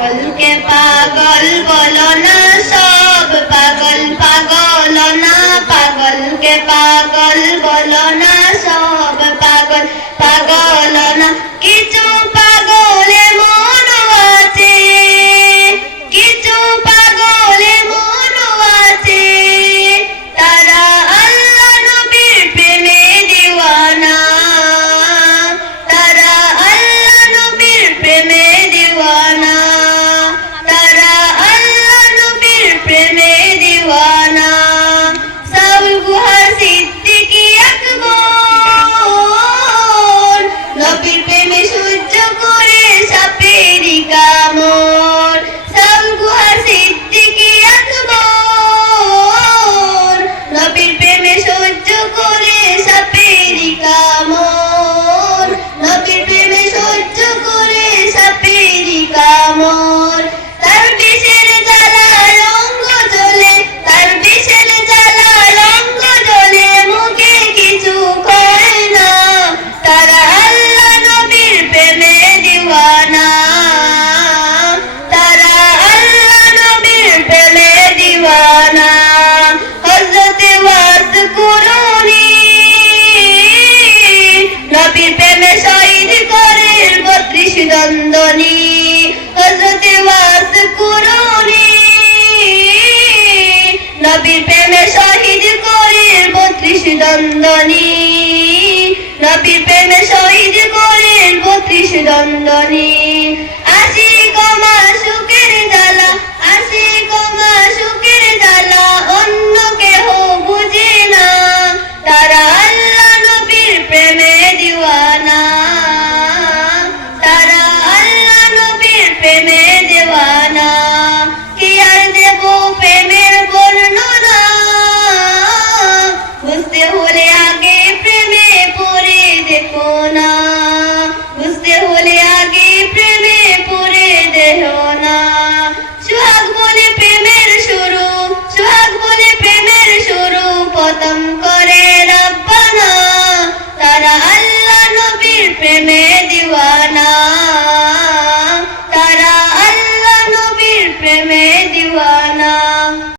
পাগলকে পাগল বলো না, সব পাগল পাগল না। পাগলকে পাগল বলো না, সব পাগল পাগল না। কিছু পাগল এমন আছে, কিছু পাগল এমন আছে, তারা আল্লাহ নবীর প্রেমে দিওয়ানা, তারা আল্লাহ নবীর প্রেমে দিওয়ানা, তারা আল্লাহ নবীর প্রেমে দিওয়ানা। সাউল গুহার সিদ্দিকী আকবর নবীর প্রেমে সহ্য করে সাপেরই কামড়। সাউল গুহার সিদ্দিকী আকবর নবীর প্রেমে সহ্য করে সাপেরই কামড়, নবীর প্রেমে সহ্য করে সাপেরই কামড়। তার বিষের জ্বালায় অঙ্গ জ্বলে, তার বিষের জ্বালায় অঙ্গ জ্বলে, মুখে কিছু কয় না, তারা আল্লাহ নবীর প্রেমে দিওয়ানা, তারা আল্লাহ নবীর প্রেমে দিওয়ানা। হযরতে ওয়াস কুরুনি নবীর প্রেমে শহীদ করে ৩২ দন্দনী। হযরতে ওয়াস কুরুনি নবীর প্রেমে শহীদ করে ৩২ দন্দনী, নবীর প্রেমে শহীদ করে ৩২ দন্দনী। আশিক ও মাশুকের জ্বালা, আশিক ও মাশুকের জ্বালা অন্য কেহ বুঝে না, তারা আল্লাহ নবীর প্রেমে দিওয়ানা, তারা আল্লাহ নবীর প্রেমে দিওয়ানা। কি আর দেব প্রেমের বর্ণনা, বুঝতে হলে আগে প্রেমে পড়ে দেখো না, বুঝতে হলে আগে প্রেমে পড়ে দেখো না। সুহাগ বলে প্রেমের শুরু, সুহাগ বলে প্রেমের শুরু, প্রথম করে রাব্বানা, তারা আল্লাহ নবীর প্রেমে দিওয়ানা।